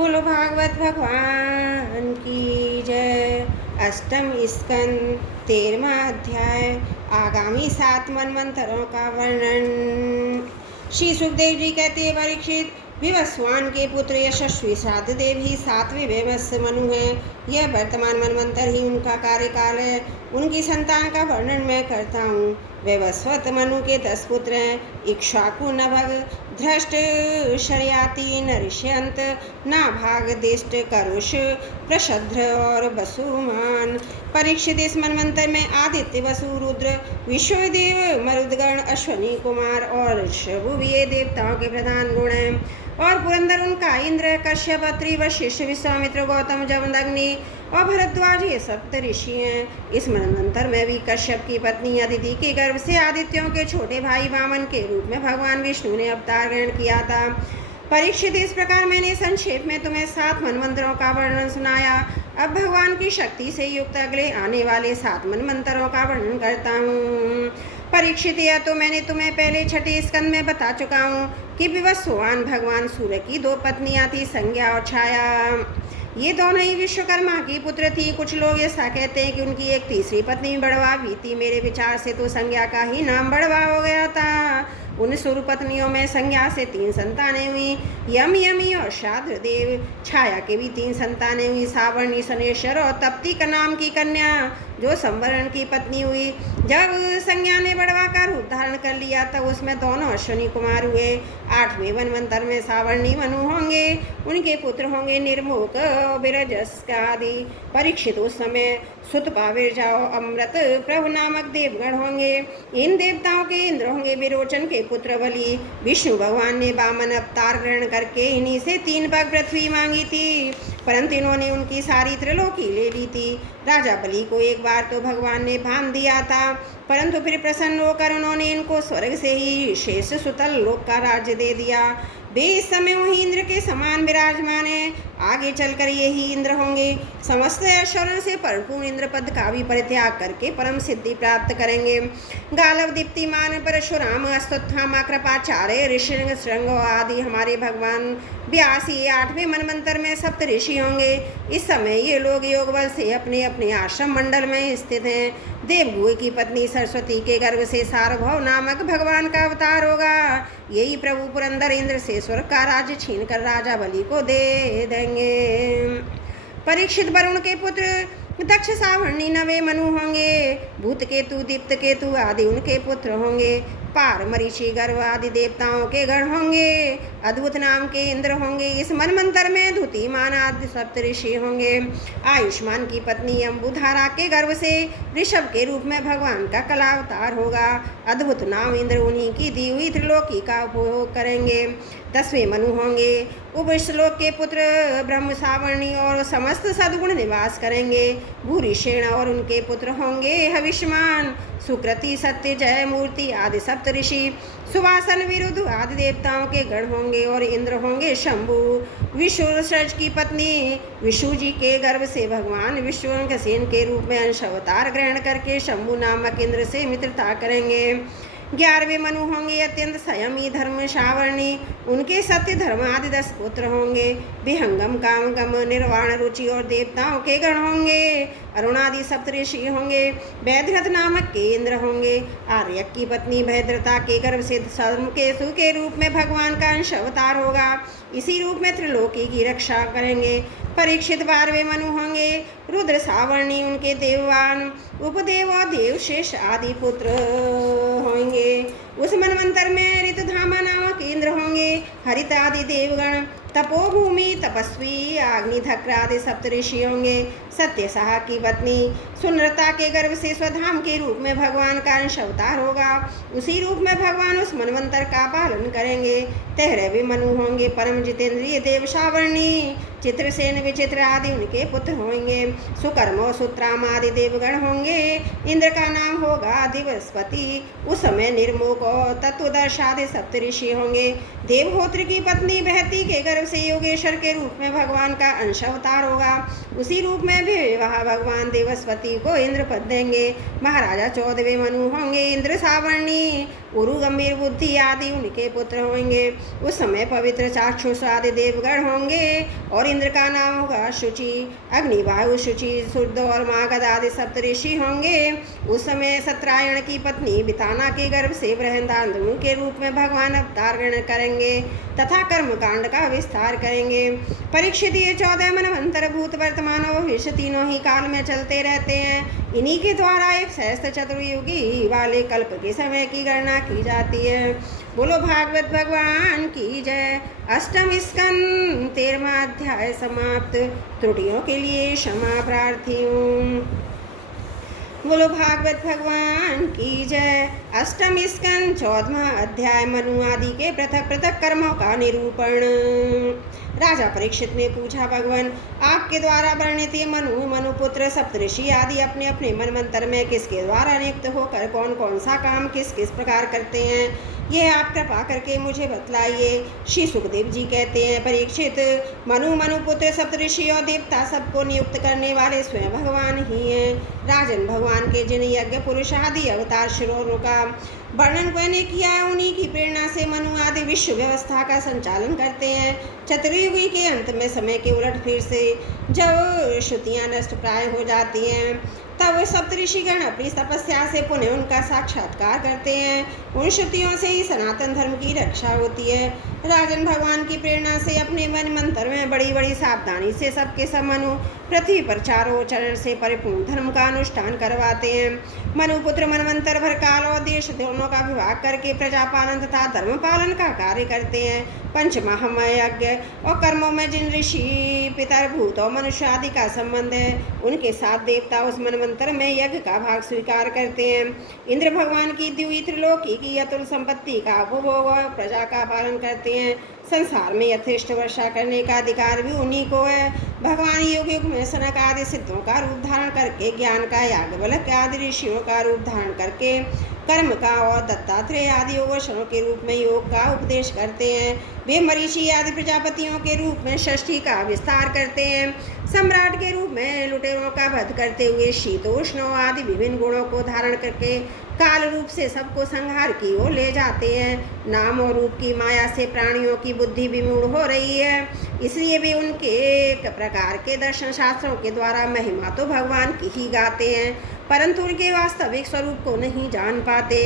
बोलो भागवत भगवान की जय। अष्टम स्कंद 13वां अध्याय। आगामी 7 मनवंतरों का वर्णन। श्री सुखदेव जी कहते हैं, परीक्षित, विवस्वान के पुत्र यशस्वी श्राद्ध देव ही 7वें वैवस्व मनु हैं। यह वर्तमान मनवंतर ही उनका कार्यकाल है। उनकी संतान का वर्णन मैं करता हूँ। वैवस्वत मनु के 10 पुत्र हैं। इक्ष्वाकु, नभग, धृष्ट, शर्याति, नरिष्यंत, नाभाग, दिष्ट, करुष, प्रशद्र और वसुमान। परीक्षित, इस मनवंतर में आदित्य, वसु, रुद्र, विश्वदेव, मरुदगण, अश्वनी कुमार और ऋषभ ये देवताओं के प्रधान गुण हैं। और पुरंदर उनका इंद्र, कश्यप, अत्रि, वशिष्ठ, विश्वामित्र, गौतम, जमदग्नि और भरद्वाज ये सप्त ऋषि हैं। इस मनवंतर में भी कश्यप की पत्नी अदिति के गर्भ से आदित्यों के छोटे भाई वामन के रूप में भगवान विष्णु ने अवतार ग्रहण किया था। परीक्षित, इस प्रकार मैंने संक्षेप में तुम्हें 7 मनवंतरों का वर्णन सुनाया। अब भगवान की शक्ति से युक्त अगले आने वाले 7 मनवंतरों का वर्णन करता हूँ। परीक्षित, यह तो मैंने तुम्हें पहले 6ठे स्कंद में बता चुका हूँ कि विवस्वान भगवान सूर्य की 2 पत्नियां थी, संज्ञा और छाया। ये दोनों ही विश्वकर्मा की पुत्र थी। कुछ लोग ऐसा कहते हैं कि उनकी एक तीसरी पत्नी बड़वा भी थी। मेरे विचार से तो संज्ञा का ही नाम बड़वा हो गया था। उन सूर्य पत्नियों में संज्ञा से 3 संतानें हुई, यम, यमी और शाद्र देव। छाया के भी 3 संतानें हुई, सावर्णी, सनेश्वर और तप्ती का नाम की कन्या, जो संवरण की पत्नी हुई। जब संज्ञा ने बड़वा का रूप धारण कर लिया तब उसमें दोनों अश्वनी कुमार हुए। 8वें मनवंतर में सावर्णी मनु होंगे। उनके पुत्र होंगे निर्मोक, बिरजस आदि। परीक्षित, उस समय सुतपा, जाओ, अमृत, प्रभु नामक देवगण होंगे। इन देवताओं के इंद्र होंगे विरोचन के पुत्र बलि। विष्णु भगवान ने वामन अवतार ग्रहण करके इन्हीं से 3 भाग पृथ्वी मांगी थी, परंतु इन्होंने उनकी सारी त्रिलोकी ले ली थी। राजा बलि को एक बार तो भगवान ने भान दिया था, परंतु फिर प्रसन्न होकर उन्होंने इनको स्वर्ग से ही शेष सुतल लोक का राज्य दे दिया। वे इस समय वही इंद्र के समान विराजमान हैं। आगे चलकर यही इंद्र होंगे। समस्त ऐश्वर्यों से परिपूर्ण इंद्र पद का भी परित्याग करके परम सिद्धि प्राप्त करेंगे। गालव, दीप्तिमान, परशुराम, अश्वत्थामा, कृपाचार्य, ऋषिंग, श्रृंग आदि हमारे भगवान व्यास ये 8वें मनवंतर में सप्त ऋषि होंगे। इस समय ये लोग योग बल से अपने अपने आश्रम मंडल में स्थित हैं। देवगु की पत्नी सरस्वती के गर्भ से सार्वभौम नामक भगवान का अवतार होगा। यही प्रभु पुरंदर इंद्र से स्वर्ग का राज्य छीनकर राजा बलि को दे देंगे। परीक्षित, वरुण के पुत्र दक्ष, सावर्णी, नवे मनु होंगे। भूत केतु, दीप्त केतु आदि उनके पुत्र होंगे। पार, मरीचि, गर्भ आदि देवताओं के गण होंगे। अद्भुत नाम के इंद्र होंगे। इस मनवंतर में धुतिमान आदि सप्त ऋषि होंगे। आयुष्मान की पत्नी अम्बुधारा के गर्भ से ऋषभ के रूप में भगवान का कलावतार होगा। अद्भुत नाम इंद्र उन्हीं की दी हुई त्रिलोकी का उपभोग करेंगे। 10वें मनु होंगे। उपश्लोक के पुत्र ब्रह्म, सावर्णी और समस्त सद्गुण निवास करेंगे। भूरिषेण और उनके पुत्र होंगे हविष्मान, सुकृति, सत्य, जय, मूर्ति आदि सप्त ऋषि। सुवासन, विरुद्ध आदि देवताओं के गण होंगे और इंद्र होंगे शंभु। विश्वसर्ज की पत्नी विष्णु जी के गर्भ से भगवान विश्वसेन के रूप में अंश अवतार ग्रहण करके शंभु नामक इंद्र से मित्रता करेंगे। 11वें मनु होंगे अत्यंत संयमी, धर्म, सावर्णी। उनके सत्य, धर्म आदि 10 पुत्र होंगे। विहंगम, कामगम, निर्वाण, रुचि और देवताओं के गण होंगे। अरुणादि सप्त ऋषि होंगे। वैद्यरथ नामक के इंद्र होंगे। आर्यक की पत्नी भैद्रता के गर्भ से केतु के रूप में भगवान का अंश अवतार होगा। इसी रूप में त्रिलोकी की रक्षा करेंगे। परीक्षित, 12वें मनु होंगे। रुद्र, सावर्णी, उनके देववान, उपदेव और देवशेष आदि पुत्र होंगे। उस मनवंतर में ऋतुधामा नामक इंद्र होंगे। हरित आदि देवगण, तपोभूमि, तपस्वी, अग्निधक्र आदि सप्त ऋषि होंगे। सत्यसाह की पत्नी सुनरता के गर्भ से स्वधाम के रूप में भगवान का अंश अवतार होगा। उसी रूप में भगवान उस मनवंतर का पालन करेंगे। 13वें मनु होंगे। परम जितेंद्रिय देव, सावर्णी, चित्रसेन, विचित्र आदि उनके पुत्र होंगे। सुकर्म और सुत्राम आदि देवगण होंगे। इंद्र का नाम होगा दिवस्पति। उस समय निर्मोक और तत्वदर्श आदि सप्त ऋषि होंगे। देवहोत्र की पत्नी बहती के गर्भ तरफ से योगेश्वर के रूप में भगवान का अंश अवतार होगा। उसी रूप में भी वहाँ भगवान देवस्वती को इंद्र पद देंगे। महाराजा 14वें मनु होंगे। इंद्र सावर्णी, उरु गंभीर बुद्धि आदि उनके पुत्र होंगे। उस समय पवित्र चाक्षुष आदि देवगण होंगे और इंद्र का नाम होगा शुचि। अग्नि, वायु, शुचि, शुद्ध और मागध आदि सप्तऋषि होंगे। उस समय सत्रायण की पत्नी बिताना के गर्भ से बृहदान्धनु के रूप में भगवान अवतार ग्रहण करेंगे तथा कर्मकांड का विस्तार करेंगे। परीक्षित, ये 14 मनवंतर भूत वर्तमान और भविष्य तीनों ही काल में चलते रहते हैं। इन्हीं के द्वारा एक सहस्त्र चतुर्युगी वाले कल्प के समय की गणना की जाती है। बोलो भागवत भगवान की जय। अष्टम स्कंद 13वां अध्याय समाप्त। त्रुटियों के लिए क्षमा प्रार्थी हूँ। बोलो भागवत भगवान की जय। अष्टम स्कंद 14वां अध्याय मनु आदि के पृथक पृथक कर्मों का निरूपण। राजा परीक्षित ने पूछा, भगवान आपके द्वारा वर्णित ये मनुपुत्र सप्तऋषि आदि अपने अपने मनमंत्र में किसके द्वारा नियुक्त होकर कौन कौन सा काम किस किस प्रकार करते हैं, यह आप कृपा करके मुझे बतलाइए। श्री सुखदेव जी कहते हैं, परीक्षित, मनुपुत्र सप्तऋषि और देवता सबको नियुक्त करने वाले स्वयं भगवान ही हैं। राजन, भगवान के जिन यज्ञ पुरुष आदि अवतार शिरों का वर्णन मैंने किया है, उन्हीं की प्रेरणा से मनु आदि विश्व व्यवस्था का संचालन करते हैं। चतुर्युगी के अंत में समय के उलट फिर से जब श्रुतियाँ नष्ट प्राय हो जाती हैं, तब सप्तऋषिगण अपनी तपस्या से पुनः उनका साक्षात्कार करते हैं। उन श्रुतियों से ही सनातन धर्म की रक्षा होती है। राजन, भगवान की प्रेरणा से अपने मन मंत्र में बड़ी बड़ी सावधानी से सबके सब मनु पृथ्वी पर चारों चरण से परिपूर्ण धर्म का अनुष्ठान करवाते हैं। मनुपुत्र मनमंत्र भर काल और देश दोनों का विभाग करके प्रजा पालन तथा धर्म पालन का कार्य करते हैं। पंचमहामय यज्ञ और कर्मों में जिन ऋषि, पितर, भूत और मनुष्य आदि का संबंध है, उनके साथ देवता उस मनमंत्र में यज्ञ का भाग स्वीकार करते हैं। इंद्र भगवान की द्वितीय त्रिलोकी की अतुल संपत्ति का उपभोग और प्रजा का पालन करते हैं। संसार में यथेष्ट वर्षा करने का अधिकार भी उन्हीं को है। भगवान युग युग में सनक आदि सिद्धों का रूप धारण करके, ज्ञान का याज्ञवल्क्य के आदि ऋषियों का रूप धारण करके, कर्म का और दत्तात्रेय आदि योगेश्वरों के रूप में योग का उपदेश करते हैं। वे मरीचि आदि प्रजापतियों के रूप में षष्ठी का विस्तार करते हैं। सम्राट के रूप में लुटेरों का वध करते हुए शीतोष्ण आदि विभिन्न गुणों को धारण करके काल रूप से सबको संहार की ओर ले जाते हैं। नाम और रूप की माया से प्राणियों की बुद्धि विमूढ़ हो रही है, इसलिए वे उनके एक प्रकार के दर्शन शास्त्रों के द्वारा महिमा तो भगवान की ही गाते हैं, परंतु उनके वास्तविक स्वरूप को नहीं जान पाते।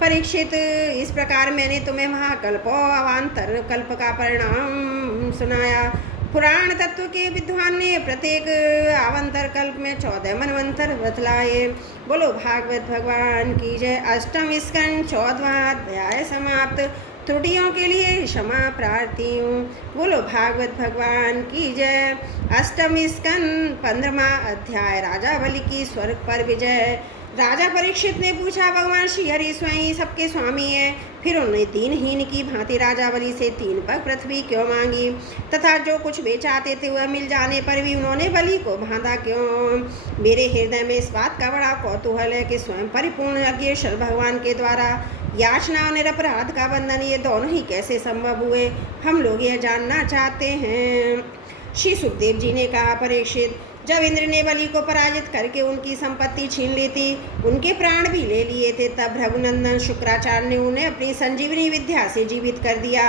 परीक्षित, इस प्रकार मैंने तुम्हें महाकल्प और अवान्तर कल्प का परिणाम सुनाया। पुराण तत्व के विद्वान ने प्रत्येक अवान्तर कल्प में 14 मनवंतर बतलाए। बोलो भागवत भगवान की जय। अष्टम स्कंद 14वां अध्याय समाप्त। त्रुटियों के लिए क्षमा प्रार्थी हूँ। बोलो भागवत भगवान की जय। अष्टम स्कंद 15वां अध्याय राजा बलि की स्वर्ग पर विजय। राजा परीक्षित ने पूछा, भगवान श्री हरि स्वयं सबके स्वामी हैं, फिर उन्होंने दीनहीन की भांति राजा बलि से 3 पग पृथ्वी क्यों मांगी, तथा जो कुछ वे चाहते थे वह मिल जाने पर भी उन्होंने बलि को बांधा क्यों। मेरे हृदय में इस बात का बड़ा कौतूहल है कि स्वयं परिपूर्ण यज्ञेश्वर भगवान के द्वारा याचना और निरपराध का बंधन ये दोनों ही कैसे संभव हुए, हम लोग यह जानना चाहते हैं। श्री सुखदेव जी ने कहा, परीक्षित, जब इंद्र ने बलि को पराजित करके उनकी संपत्ति छीन ली थी, उनके प्राण भी ले लिए थे, तब रघुनंदन शुक्राचार्य ने उन्हें अपनी संजीवनी विद्या से जीवित कर दिया।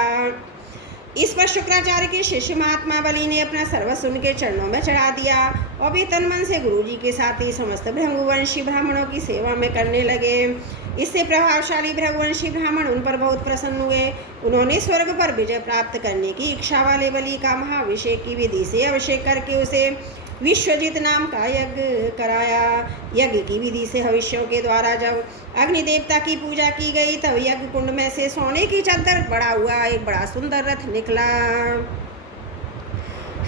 इस पर शुक्राचार्य के शिष्य महात्मा बलि ने अपना सर्वस्व उनके चरणों में चढ़ा दिया और वे तन मन से गुरु जी के साथ ही समस्त भृगुवंशी ब्राह्मणों की सेवा में करने लगे। इससे प्रभावशाली भृगुवंशी ब्राह्मण उन पर बहुत प्रसन्न हुए। उन्होंने स्वर्ग पर विजय प्राप्त करने की इच्छा वाले बलि का महाभिषेक की विधि से अभिषेक करके उसे विश्वजित नाम का यज्ञ कराया। यज्ञ की विधि से हविष्यों के द्वारा जब अग्नि देवता की पूजा की गई, तब यज्ञ कुंड में से सोने की चादर पड़ा हुआ एक बड़ा सुंदर रथ निकला।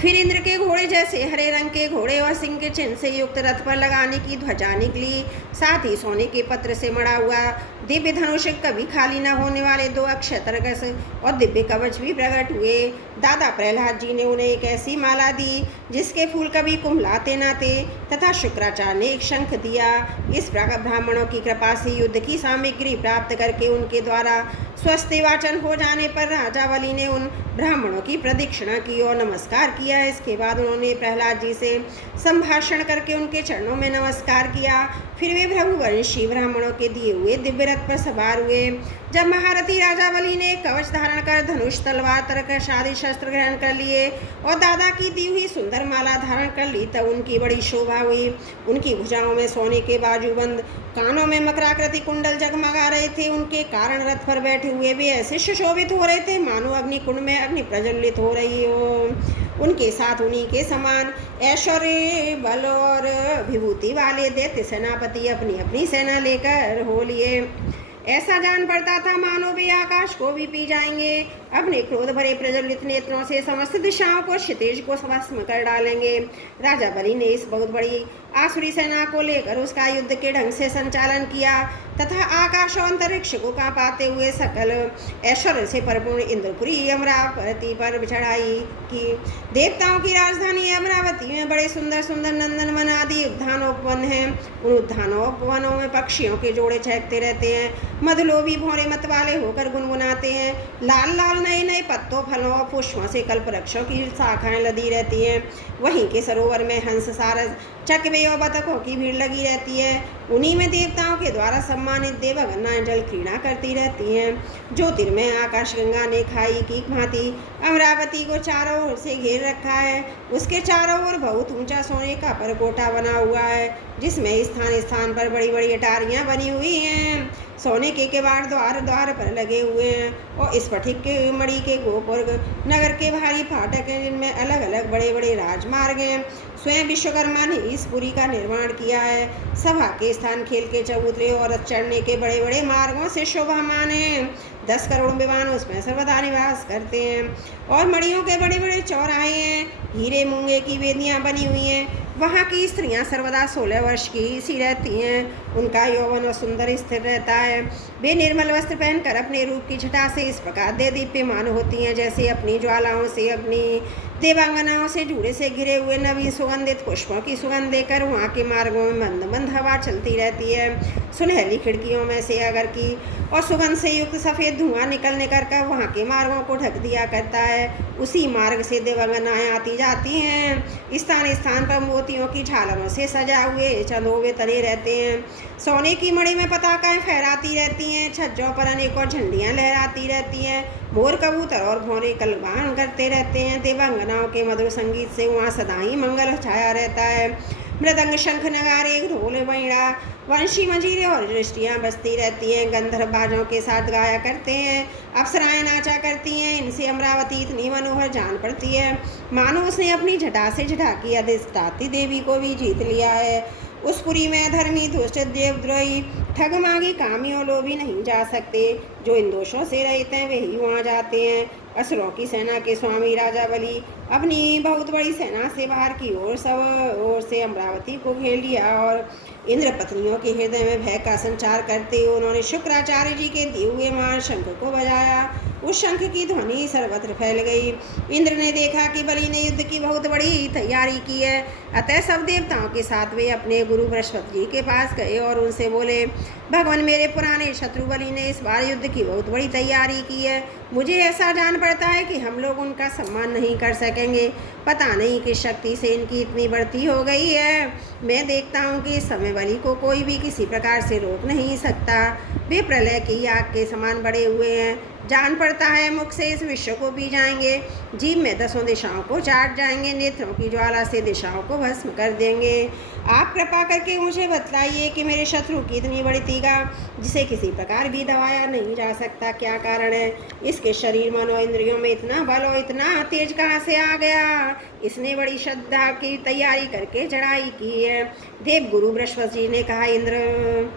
फिर इंद्र के घोड़े जैसे हरे रंग के घोड़े और सिंह के चिन्ह से युक्त रथ पर लगाने की ध्वजा निकली। साथ ही सोने के पत्र से मड़ा हुआ दिव्य धनुष, कभी खाली न होने वाले 2 अक्षय तरकस और दिव्य कवच भी प्रकट हुए। दादा प्रहलाद जी ने उन्हें एक ऐसी माला दी जिसके फूल कभी कुम्हलाते न थे, तथा शुक्राचार्य ने एक शंख दिया। इस प्रकार ब्राह्मणों की कृपा से युद्ध की सामग्री प्राप्त करके उनके द्वारा स्वस्थ वाचन हो जाने पर राजा बलि ने उन ब्राह्मणों की प्रदक्षिणा की और नमस्कार किया। इसके बाद उन्होंने प्रहलाद जी से संभाषण करके उनके चरणों में नमस्कार किया। फिर वे भृगुवंशी ब्राह्मणों के दिए हुए दिव्य रथ पर सवार हुए। जब महारथी राजा बलि ने कवच धारण कर धनुष तलवार तरकश आदि शस्त्र ग्रहण कर लिए और दादा की दी हुई सुंदर माला धारण कर ली, तब उनकी बड़ी शोभा हुई। उनकी भुजाओं में सोने के बाजूबंद, कानों में मकराकृति कुंडल जगमगा रहे थे। उनके कारण रथ पर बैठे हुए भी ऐसे सुशोभित हो रहे थे मानो अग्नि कुंड में अग्नि प्रज्वलित हो रही हो। उनके साथ उन्हीं के समान ऐश्वर्य, बल और विभूति वाले दैत्य सेनापति अपनी अपनी सेना लेकर हो लिए। ऐसा जान पड़ता था मानो वे आकाश को भी पी जाएंगे। अपने क्रोध भरे प्रज्वलित नेत्रों से समस्त दिशाओं को क्षितिज को भस्म कर डालेंगे। राजा बलि ने इस बहुत बड़ी आसुरी सेना को लेकर उसका युद्ध के ढंग से संचालन किया तथा आकाश और अंतरिक्ष को कांपाते हुए सकल ऐश्वर्य से परिपूर्ण इंद्रपुरी अमरावती पर चढ़ाई की। देवताओं की राजधानी अमरावती में बड़े सुंदर सुंदर नंदनवन आदि उद्यानोपवन हैं। उन उद्यानोपवनों में पक्षियों के जोड़े चहकते रहते हैं। मधुलोभी भौरे मत वाले होकर गुनगुनाते हैं। लाल लाल नए नए पत्तों, फलों और पुष्पों से कल्पवृक्षों की शाखाएं लदी रहती हैं। वहीं के सरोवर में हंस, सारस, चकवे और बतखों की भीड़ लगी रहती है। उन्हीं में देवताओं के द्वारा सम्मानित देवगन्नाएं जल क्रीड़ा करती रहती हैं। ज्योतिर्मय आकाश गंगा ने खाई की भांति अमरावती को चारों ओर से घेर रखा है। उसके चारों ओर बहुत ऊंचा सोने का परकोटा बना हुआ है, जिसमें स्थान स्थान पर बड़ी बड़ी अटारियां बनी हुई हैं। सोने के किवाड़ द्वार द्वार पर लगे हुए हैं और स्फटिक के मणि के गोपुर नगर के भारी फाटक हैं, जिनमें अलग अलग बड़े बड़े राजमार्ग हैं। स्वयं विश्वकर्मा ने इस पुरी का निर्माण किया है। सभा के स्थान, खेल के चबूतरे और चढ़ने के बड़े बड़े मार्गों से शोभामान हैं। 10 करोड़ विमान उसमें सर्वदा निवास करते हैं और मणियों के बड़े बड़े चौराहे हैं। हीरे मूंगे की वेदियां बनी हुई हैं। वहाँ की स्त्रियां सर्वदा 16 वर्ष की सी रहती हैं। उनका यौवन और सुंदर स्थिर रहता है। वे निर्मल वस्त्र पहनकर अपने रूप की छटा से इस प्रकार दे दीप्यमान होती हैं, जैसे अपनी ज्वालाओं से, अपनी देवांगनाओं से जुड़े से घिरे हुए नवीन सुगंधित पुष्पों की सुगंध देकर वहाँ के मार्गों में मंद मंद हवा चलती रहती है। सुनहली खिड़कियों में से अगर की और सुगंध से युक्त सफ़ेद धुआं निकल कर वहाँ के मार्गों को ढक दिया करता है। उसी मार्ग से देवांगनाएं आती जाती हैं। स्थान स्थान पर मोतियों की झालरों से सजा हुए चंदोवे तले रहते हैं। सोने की मणि में पताकाएं फहराती रहती हैं। छज्जों पर अनेकों झंडियाँ लहराती रहती हैं। मोर, कबूतर और भौरे कलगान करते रहते हैं। देवांगनाओं के मधुर संगीत से वहाँ सदा ही मंगल छाया रहता है। मृदंग, शंख, नगारे, ढोल, वीणा, वंशी, मंजीरे और दृष्टियाँ बजती रहती हैं। गंधर्व बाजों के साथ गाया करते हैं। अप्सराएं नाचा करती हैं। इनसे अमरावती इतनी मनोहर जान पड़ती है मानो उसने अपनी जटा से जटा की अधिष्ठात्री देवी को भी जीत लिया है। उस पुरी में धर्मी, दुष्ट, देवद्रोही, ठग, मांगी, कामी और लोभी नहीं जा सकते। जो इन दोषों से रहित हैं वे ही वहाँ जाते हैं। असुरों की सेना के स्वामी राजा बलि अपनी बहुत बड़ी सेना से बाहर की ओर सब ओर से अमरावती को घेर लिया और इंद्र पत्नियों के हृदय में भय का संचार करते हुए उन्होंने शुक्राचार्य जी के दिए हुए महान शंख को बजाया। उस शंख की ध्वनि सर्वत्र फैल गई। इंद्र ने देखा कि बलि ने युद्ध की बहुत बड़ी तैयारी की है, अतः सब देवताओं के साथ वे अपने गुरु बृहस्पति जी के पास गए और उनसे बोले, भगवान, मेरे पुराने शत्रु बलि ने इस बार युद्ध की बहुत बड़ी तैयारी की है। मुझे ऐसा जान पड़ता है कि हम लोग उनका सम्मान नहीं कर सकेंगे। पता नहीं किस शक्ति से इनकी इतनी बढ़ती हो गई है। मैं देखता हूँ कि इस समय बलि को कोई भी किसी प्रकार से रोक नहीं सकता। वे प्रलय की आग के समान बढ़े हुए हैं। जान पड़ता है मुख से इस विश्व को पी जाएंगे। जीभ में 10 दिशाओं को चाट जाएंगे। नेत्रों की ज्वाला से दिशाओं को भस्म कर देंगे। आप कृपा करके मुझे बतलाइए कि मेरे शत्रु की इतनी बड़ी तीगा, जिसे किसी प्रकार भी दबाया नहीं जा सकता, क्या कारण है? इसके शरीर, मन और इंद्रियों में इतना बल और इतना तेज कहाँ से आ गया? इसने बड़ी श्रद्धा की तैयारी करके चढ़ाई की है। देव गुरु बृहस्पति जी ने कहा, इंद्र,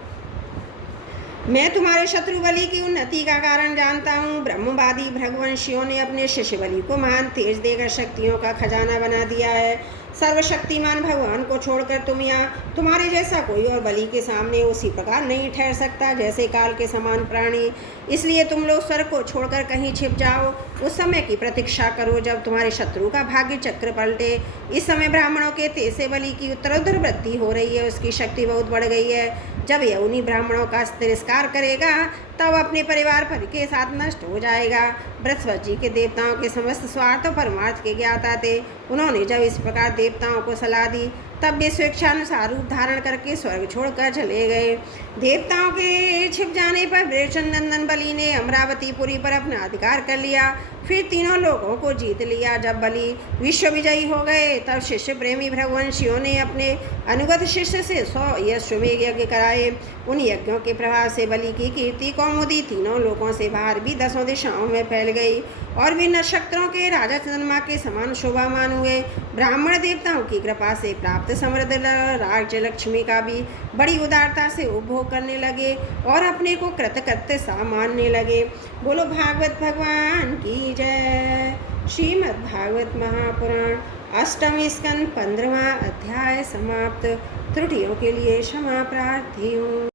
मैं तुम्हारे शत्रु बलि की उन्नति का कारण जानता हूँ। ब्रह्मवादी भृगुवंशियों ने अपने शिष्य बलि को महान तेज देकर शक्तियों का खजाना बना दिया है। सर्वशक्तिमान भगवान को छोड़कर तुम यहाँ तुम्हारे जैसा कोई और बलि के सामने उसी प्रकार नहीं ठहर सकता जैसे काल के समान प्राणी। इसलिए तुम लोग स्वर्ग को छोड़कर कहीं छिप जाओ। उस समय की प्रतीक्षा करो जब तुम्हारे शत्रु का भाग्य चक्र पलटे। इस समय ब्राह्मणों के तेज से बलि की उत्तरोत्तर वृद्धि हो रही है। उसकी शक्ति बहुत बढ़ गई है। जब यह उन्हीं ब्राह्मणों का तिरस्कार करेगा तब अपने परिवार पर के साथ नष्ट हो जाएगा। बृहस्पति जी के देवताओं के समस्त स्वार्थ और परमार्थ के ज्ञाता थे। उन्होंने जब इस प्रकार देवताओं को सलाह दी तब वे स्वेच्छानुसार रूप धारण करके स्वर्ग छोड़कर चले गए। देवताओं के छिप जाने पर वृषनंदन बलि ने अमरावतीपुरी पर अपना अधिकार कर लिया, फिर तीनों लोगों को जीत लिया। जब बलि विश्व विजयी हो गए तब शिष्य प्रेमी भृगुवंशियों ने अपने अनुगत शिष्य से 100 अश्वमेध यज्ञ कराए। उन यज्ञों के प्रभाव से बलि की कीर्ति कौमुदी तीनों लोकों से बाहर भी 10 दिशाओं में फैल गई और वे नक्षत्रों के राजा चंद्रमा के समान शोभामान हुए। ब्राह्मण देवताओं की कृपा से प्राप्त समृद्ध राज्य लक्ष्मी का भी बड़ी उदारता से उपभोग करने लगे और अपने को कृतकृत्य सा मानने लगे। बोलो भागवत भगवान की जय। श्रीमद् भागवत महापुराण अष्टम स्कंद 15वां अध्याय समाप्त। त्रुटियों के लिए क्षमा प्रार्थी हूँ।